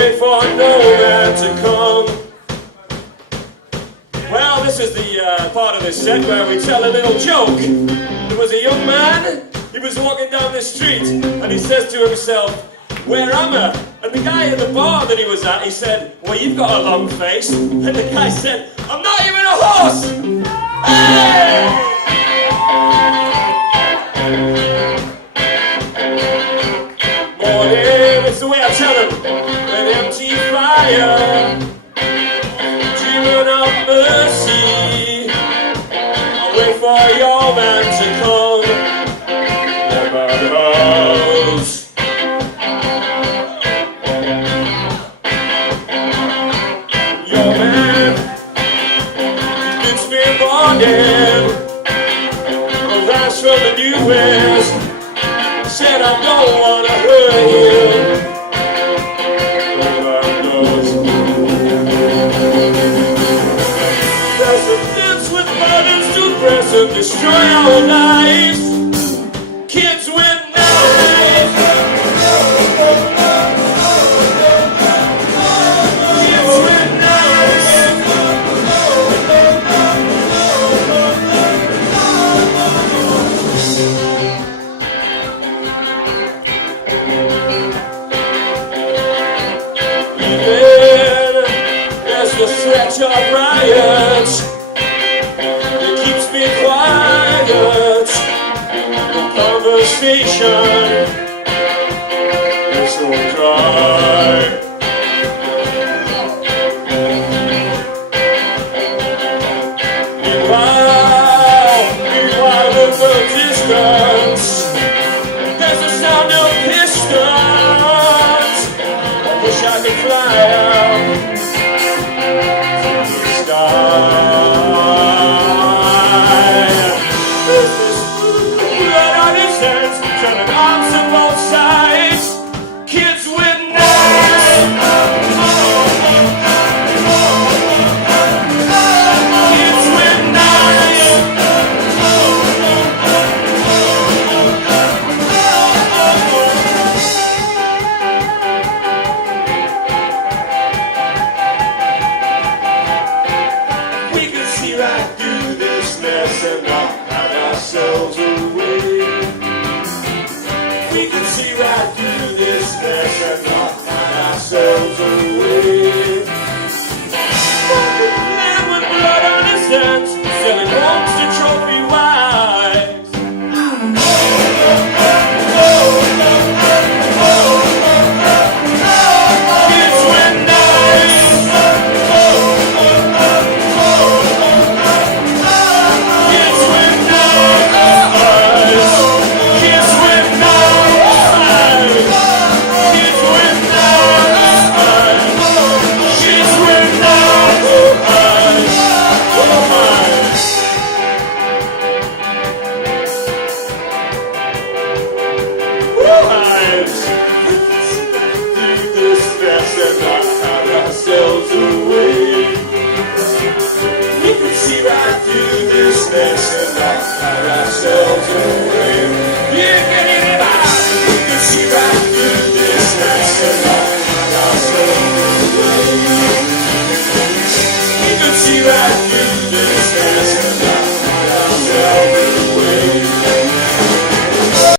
wait for no man to come. Well, this is the part of the set where we tell a little joke. There was a young man, he was walking down the street, and he says to himself, "Where am I?" And the guy at the bar that he was at, he said, "Well, you've got a long face." And the guy said, "I'm not even a horse!" Hey! Morning, it's the way I tell him, with empty fire, dreaming of mercy, I'll wait for your man to come. Over the house. Your man, it's me morning, a rise from the new west, said I don't want to hurt you. There's a fence with buttons to press and destroy our lives. Kids with knives. Kids with knives. There's the threat of riots. It keeps me quiet. The conversation is so dry. Meanwhile, in the distance, there's the sound of pistons. I wish I could fly out.